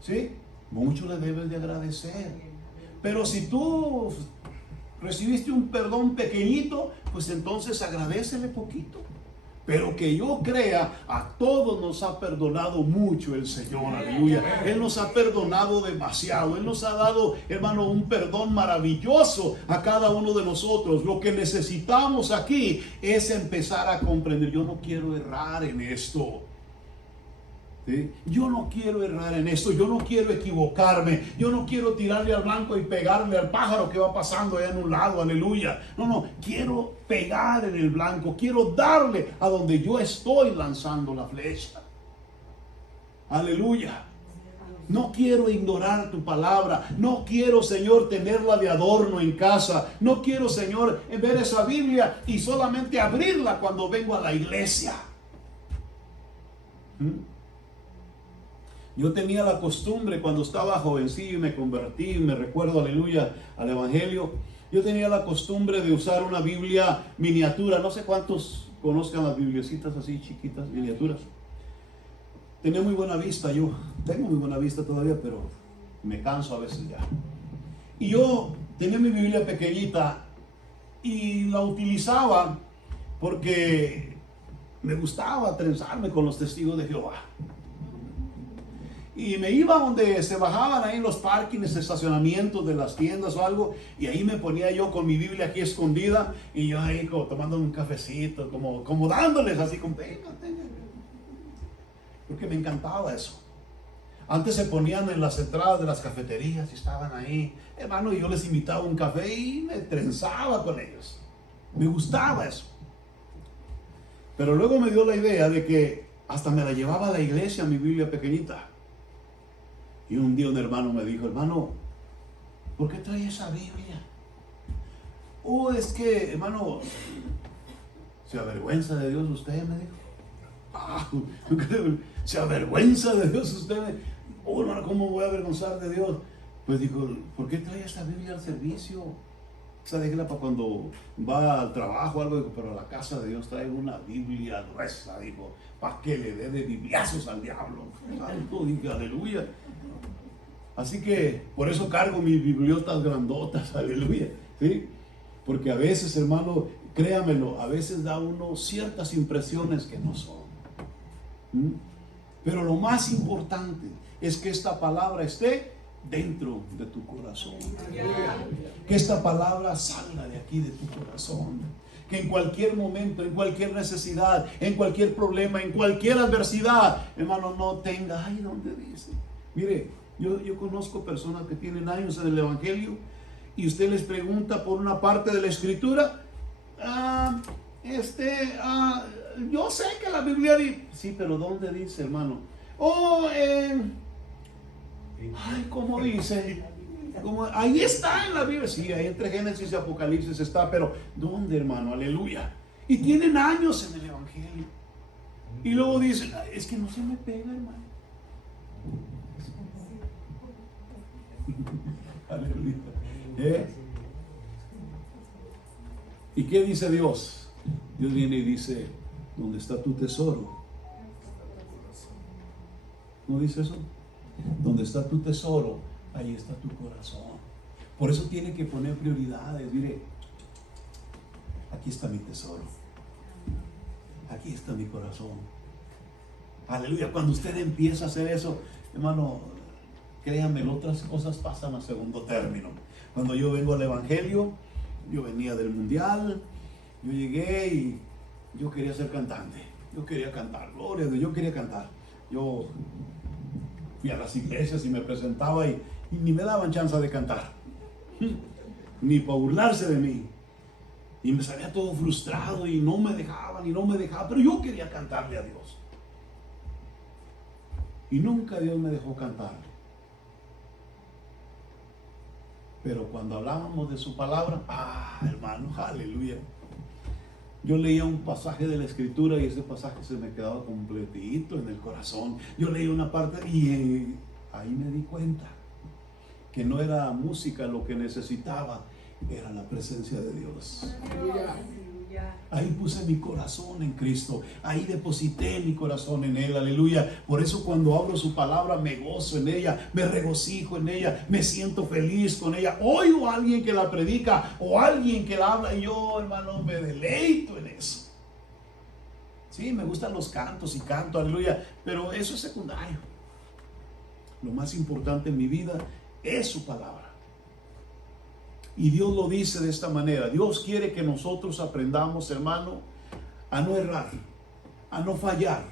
¿sí? Mucho le debes de agradecer. Pero si tú recibiste un perdón pequeñito, pues entonces agradécele poquito. Pero que yo crea, a todos nos ha perdonado mucho el Señor, aleluya. Él nos ha perdonado demasiado. Él nos ha dado, hermano, un perdón maravilloso a cada uno de nosotros. Lo que necesitamos aquí es empezar a comprender. Yo no quiero errar en esto. ¿Sí? Yo no quiero errar en esto, yo no quiero equivocarme, yo no quiero tirarle al blanco y pegarle al pájaro que va pasando allá en un lado, aleluya. No, quiero pegar en el blanco, quiero darle a donde yo estoy lanzando la flecha. Aleluya. No quiero ignorar tu palabra. No quiero, Señor, tenerla de adorno en casa. No quiero, Señor, ver esa Biblia y solamente abrirla cuando vengo a la iglesia. Yo tenía la costumbre cuando estaba jovencillo y me convertí, me recuerdo, aleluya, al Evangelio. Yo tenía la costumbre de usar una Biblia miniatura. No sé cuántos conozcan las bibliecitas así chiquitas, miniaturas. Tenía muy buena vista yo. Tengo muy buena vista todavía, pero me canso a veces ya. Y yo tenía mi Biblia pequeñita y la utilizaba porque me gustaba trenzarme con los testigos de Jehová. Y me iba donde se bajaban ahí en los parkings, estacionamientos de las tiendas o algo, y ahí me ponía yo con mi Biblia aquí escondida, y yo ahí como tomando un cafecito, como dándoles así, como tenga. Porque me encantaba eso. Antes se ponían en las entradas de las cafeterías y estaban ahí, hermano, y yo les invitaba un café y me trenzaba con ellos. Me gustaba eso. Pero luego me dio la idea de que hasta me la llevaba a la iglesia, mi Biblia pequeñita. Y un día un hermano me dijo, hermano, ¿por qué trae esa Biblia? Oh, es que, hermano, ¿se avergüenza de Dios usted? Me dijo. ¿Se avergüenza de Dios usted? Oh, hermano, ¿cómo voy a avergonzar de Dios? Pues dijo, ¿por qué trae esta Biblia al servicio? O sea, déjela para cuando va al trabajo o algo, pero a la casa de Dios trae una Biblia gruesa, dijo, para que le dé de bibliazos al diablo. Santo, dije, aleluya. Así que por eso cargo mis bibliotas grandotas, aleluya, ¿sí? Porque a veces, hermano, créamelo, a veces da uno ciertas impresiones que no son. Pero lo más importante es que esta palabra esté dentro de tu corazón. Que esta palabra salga de aquí, de tu corazón. Que en cualquier momento, en cualquier necesidad, en cualquier problema, en cualquier adversidad, hermano, no tenga, ay, ¿dónde dice? Mire, yo conozco personas que tienen años en el Evangelio y usted les pregunta por una parte de la Escritura, yo sé que la Biblia dice, sí, pero ¿dónde dice, hermano? ¿Cómo dice? Ahí está en la Biblia, sí, ahí entre Génesis y Apocalipsis está, pero ¿dónde, hermano? Aleluya. Y tienen años en el Evangelio. Y luego dicen, es que no se me pega, hermano. Aleluya. ¿Y qué dice Dios? Dios viene y dice, ¿dónde está tu tesoro? ¿No dice eso? Donde está tu tesoro, ahí está tu corazón. Por eso tiene que poner prioridades. Mire, aquí está mi tesoro, aquí está mi corazón. Aleluya. Cuando usted empieza a hacer eso, hermano, créanme, otras cosas pasan a segundo término. Cuando yo vengo al Evangelio, yo venía del mundial, yo llegué y yo quería ser cantante. Yo quería cantar, gloria a Dios, yo quería cantar. Yo fui a las iglesias y me presentaba y ni me daban chance de cantar, ni para burlarse de mí. Y me salía todo frustrado y no me dejaban, pero yo quería cantarle a Dios. Y nunca Dios me dejó cantar. Pero cuando hablábamos de su palabra, hermano, aleluya. Yo leía un pasaje de la Escritura y ese pasaje se me quedaba completito en el corazón. Yo leía una parte y ahí me di cuenta que no era música lo que necesitaba, era la presencia de Dios. Aleluya. Ahí puse mi corazón en Cristo, ahí deposité mi corazón en Él, aleluya. Por eso cuando hablo su palabra me gozo en ella, me regocijo en ella, me siento feliz con ella. Oigo a alguien que la predica o alguien que la habla y yo, hermano, me deleito en eso. Sí, me gustan los cantos y canto, aleluya, pero eso es secundario. Lo más importante en mi vida es su palabra. Y Dios lo dice de esta manera. Dios quiere que nosotros aprendamos, hermano, a no errar, a no fallar,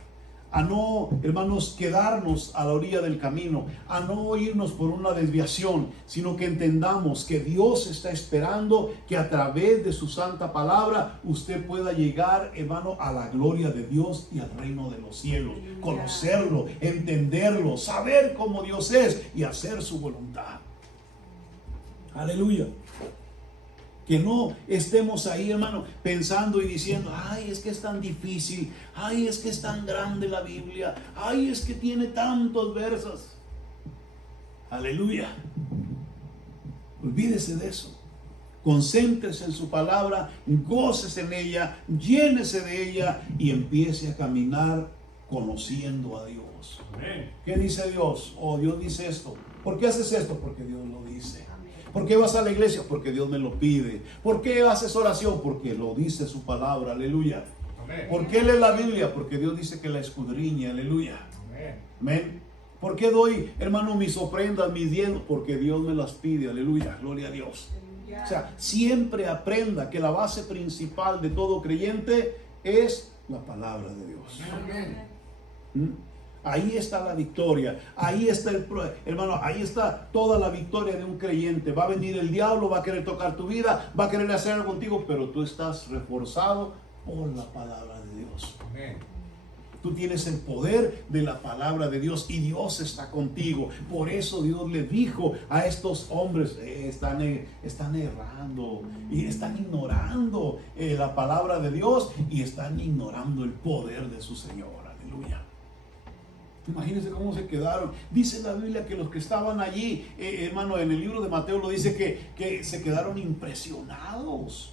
a no, hermanos, quedarnos a la orilla del camino, a no irnos por una desviación, sino que entendamos que Dios está esperando que a través de su santa palabra usted pueda llegar, hermano, a la gloria de Dios y al reino de los cielos, conocerlo, entenderlo, saber cómo Dios es y hacer su voluntad. Aleluya. Que no estemos ahí, hermano, pensando y diciendo, ay, es que es tan difícil, ay, es que es tan grande la Biblia, ay, es que tiene tantos versos. Aleluya. Olvídese de eso. Concéntrese en su palabra, gócese en ella, llénese de ella y empiece a caminar conociendo a Dios. Amén. ¿Qué dice Dios? Oh, Dios dice esto. ¿Por qué haces esto? Porque Dios lo dice. ¿Por qué vas a la iglesia? Porque Dios me lo pide. ¿Por qué haces oración? Porque lo dice su palabra, aleluya. Amén. ¿Por qué lees la Biblia? Porque Dios dice que la escudriña, aleluya. Amén. Amén. ¿Por qué doy, hermano, mis ofrendas, mis diezmos? Porque Dios me las pide, aleluya, gloria a Dios. O sea, siempre aprenda que la base principal de todo creyente es la palabra de Dios. ¿Mm? Ahí está la victoria, ahí está hermano, ahí está toda la victoria de un creyente. Va a venir el diablo, va a querer tocar tu vida, va a querer hacer algo contigo, pero tú estás reforzado por la palabra de Dios. Amén. Tú tienes el poder de la palabra de Dios y Dios está contigo. Por eso Dios le dijo a estos hombres, están errando y están ignorando la palabra de Dios y están ignorando el poder de su Señor. Aleluya. Imagínense cómo se quedaron. Dice la Biblia que los que estaban allí, hermano, en el libro de Mateo lo dice que se quedaron impresionados.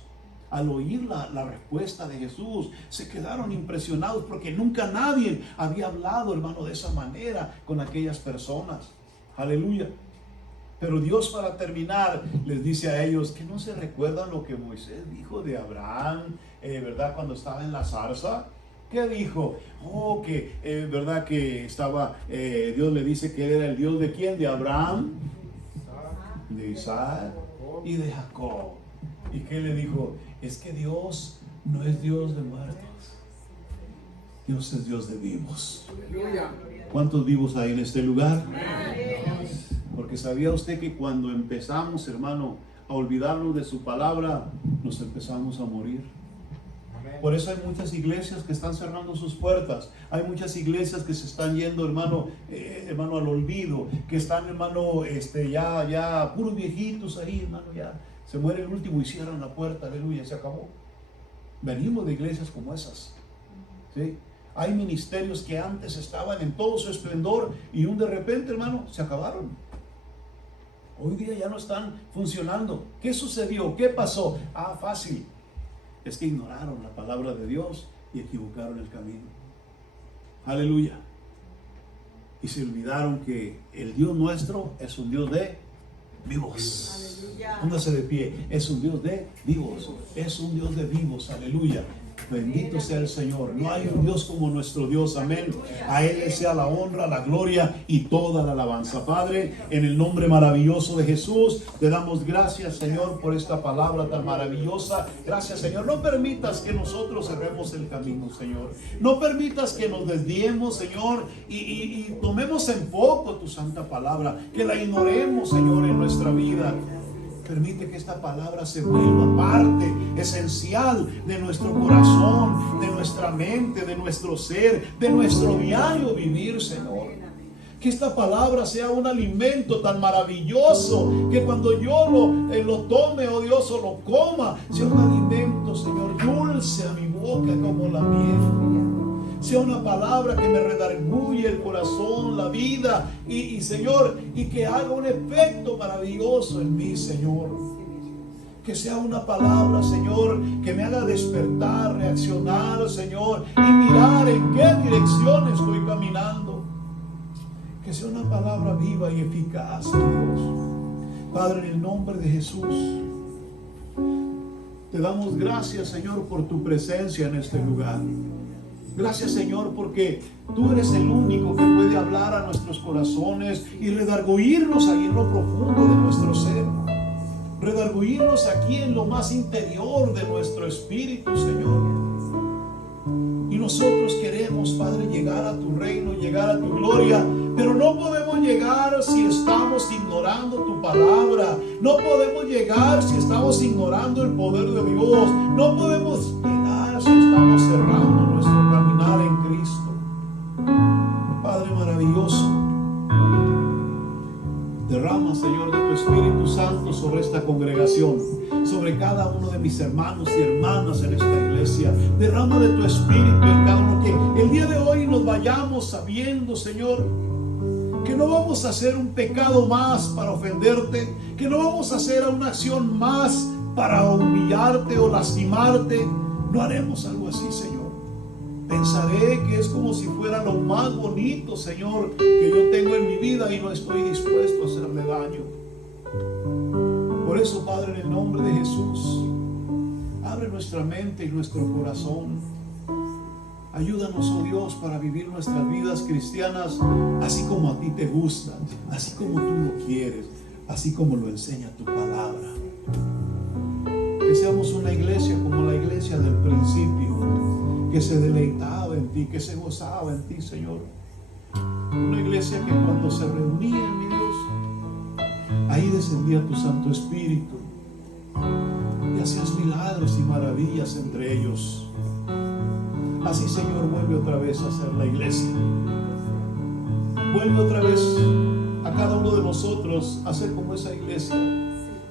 Al oír la respuesta de Jesús, se quedaron impresionados porque nunca nadie había hablado, hermano, de esa manera con aquellas personas. Aleluya. Pero Dios, para terminar, les dice a ellos que no se recuerdan lo que Moisés dijo de Abraham, ¿verdad? Cuando estaba en la zarza. ¿Qué dijo? Oh, que, ¿verdad? Que estaba, Dios le dice que era el Dios de ¿quién? De Abraham, de Isaac y de Jacob. ¿Y qué le dijo? Es que Dios no es Dios de muertos. Dios es Dios de vivos. ¿Cuántos vivos hay en este lugar? Porque sabía usted que cuando empezamos, hermano, a olvidarnos de su palabra, nos empezamos a morir. Por eso hay muchas iglesias que están cerrando sus puertas. Hay muchas iglesias que se están yendo, hermano, hermano, al olvido. Que están, hermano, ya puros viejitos ahí, hermano, ya. Se muere el último y cierran la puerta, aleluya, se acabó. Venimos de iglesias como esas, ¿sí? Hay ministerios que antes estaban en todo su esplendor y de repente, hermano, se acabaron. Hoy día ya no están funcionando. ¿Qué sucedió? ¿Qué pasó? Ah, fácil. Es que ignoraron la palabra de Dios y equivocaron el camino. Aleluya. Y se olvidaron que el Dios nuestro es un Dios de vivos. Póngase de pie. Es un Dios de vivos. Es un Dios de vivos. Aleluya. Bendito sea el Señor. No hay un Dios como nuestro Dios. Amén. A Él sea la honra, la gloria y toda la alabanza. Padre, en el nombre maravilloso de Jesús, te damos gracias, Señor, por esta palabra tan maravillosa. Gracias, Señor. No permitas que nosotros cerremos el camino, Señor. No permitas que nos desviemos, Señor, y tomemos en poco tu santa palabra. Que la ignoremos, Señor, en nuestra vida. Permite que esta palabra se vuelva parte esencial de nuestro corazón, de nuestra mente, de nuestro ser, de nuestro diario vivir, Señor. Que esta palabra sea un alimento tan maravilloso que cuando yo lo tome, oh Dios, o lo coma, sea un alimento, Señor, dulce a mi boca como la miel. Sea una palabra que me redarguye el corazón, la vida y Señor, y que haga un efecto maravilloso en mí, Señor. Que sea una palabra, Señor, que me haga despertar, reaccionar, Señor, y mirar en qué dirección estoy caminando. Que sea una palabra viva y eficaz, Dios. Padre, en el nombre de Jesús, te damos gracias, Señor, por tu presencia en este lugar. Gracias, Señor, porque tú eres el único que puede hablar a nuestros corazones y redarguirnos ahí en lo profundo de nuestro ser. Redarguirnos aquí en lo más interior de nuestro espíritu, Señor. Y nosotros queremos, Padre, llegar a tu reino, llegar a tu gloria, pero no podemos llegar si estamos ignorando tu palabra. No podemos llegar si estamos ignorando el poder de Dios. No podemos llegar si estamos cerrando nuestro caminar en Cristo. Padre maravilloso, derrama, Señor, de tu Espíritu Santo sobre esta congregación, sobre cada uno de mis hermanos y hermanas en esta iglesia. Derrama de tu Espíritu en cada uno, que el día de hoy nos vayamos sabiendo, Señor, que no vamos a hacer un pecado más para ofenderte, que no vamos a hacer una acción más para humillarte o lastimarte. No haremos algo así, Señor. Pensaré que es como si fuera lo más bonito, Señor, que yo tengo en mi vida y no estoy dispuesto a hacerle daño. eso, Padre, en el nombre de Jesús, abre nuestra mente y nuestro corazón. Ayúdanos, oh Dios, para vivir nuestras vidas cristianas así como a ti te gusta, así como tú lo quieres, así como lo enseña tu palabra. Que seamos una iglesia como la iglesia del principio, que se deleitaba en ti, que se gozaba en ti, Señor. Una iglesia que cuando se reunían, mi Dios, ahí descendía tu Santo Espíritu y hacías milagros y maravillas entre ellos. Así, Señor, vuelve otra vez a ser la iglesia. Vuelve otra vez a cada uno de nosotros a ser como esa iglesia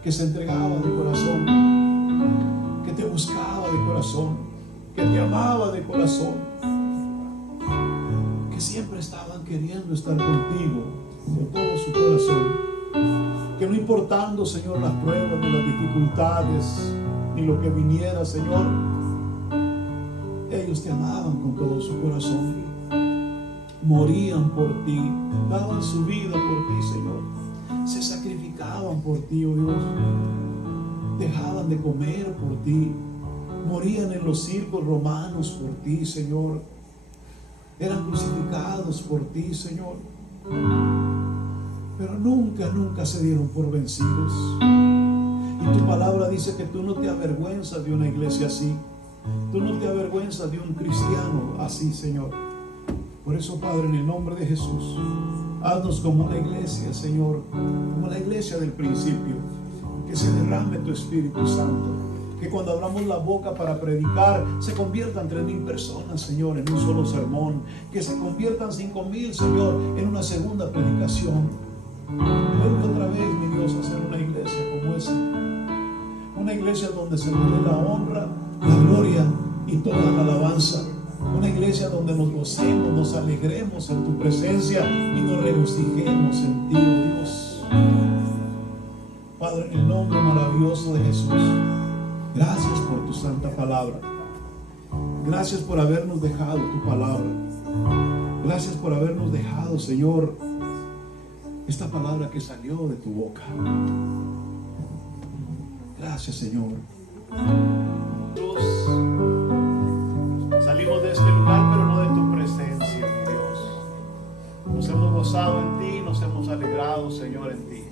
que se entregaba de corazón, que te buscaba de corazón, que te amaba de corazón, que siempre estaban queriendo estar contigo de todo su corazón, que no importando, Señor, las pruebas ni las dificultades ni lo que viniera, Señor, ellos te amaban con todo su corazón, morían por ti, daban su vida por ti, Señor, se sacrificaban por ti, oh Dios, dejaban de comer por ti, morían en los circos romanos por ti, Señor, eran crucificados por ti, Señor, pero nunca se dieron por vencidos. Y tu palabra dice que tú no te avergüenzas de una iglesia así, tú no te avergüenzas de un cristiano así, Señor. Por eso, Padre, en el nombre de Jesús, haznos como una iglesia, Señor, como la iglesia del principio, que se derrame tu Espíritu Santo, que cuando abramos la boca para predicar se conviertan 3,000 personas, Señor, en un solo sermón, que se conviertan 5,000, Señor, en una segunda predicación. Vuelve otra vez, mi Dios, a ser una iglesia como esa, una iglesia donde se le dé la honra, la gloria y toda la alabanza, una iglesia donde nos gocemos, nos alegremos en tu presencia y nos regocijemos en ti, oh Dios. Padre, en el nombre maravilloso de Jesús, gracias por tu santa palabra. Gracias por habernos dejado tu palabra. Gracias por habernos dejado, Señor, esta palabra que salió de tu boca. Gracias, Señor. Salimos de este lugar, pero no de tu presencia, mi Dios. Nos hemos gozado en ti, nos hemos alegrado, Señor, en ti.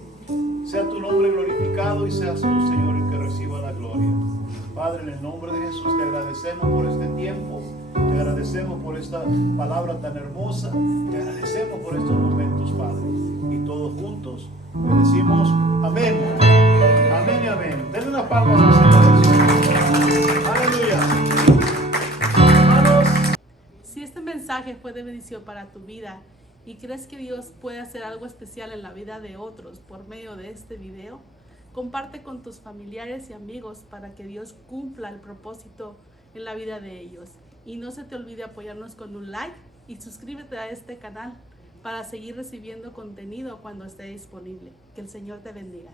Sea tu nombre glorificado y seas tú, Señor, el que reciba la gloria. Padre, en el nombre de Jesús te agradecemos por este tiempo, te agradecemos por esta palabra tan hermosa, te agradecemos por estos momentos, Padre. Y todos juntos le decimos amén, amén y amén. Denle una palma al Señor. Aleluya. Hermanos, si este mensaje fue de bendición para tu vida y crees que Dios puede hacer algo especial en la vida de otros por medio de este video, comparte con tus familiares y amigos para que Dios cumpla el propósito en la vida de ellos. Y no se te olvide apoyarnos con un like y suscríbete a este canal para seguir recibiendo contenido cuando esté disponible. Que el Señor te bendiga.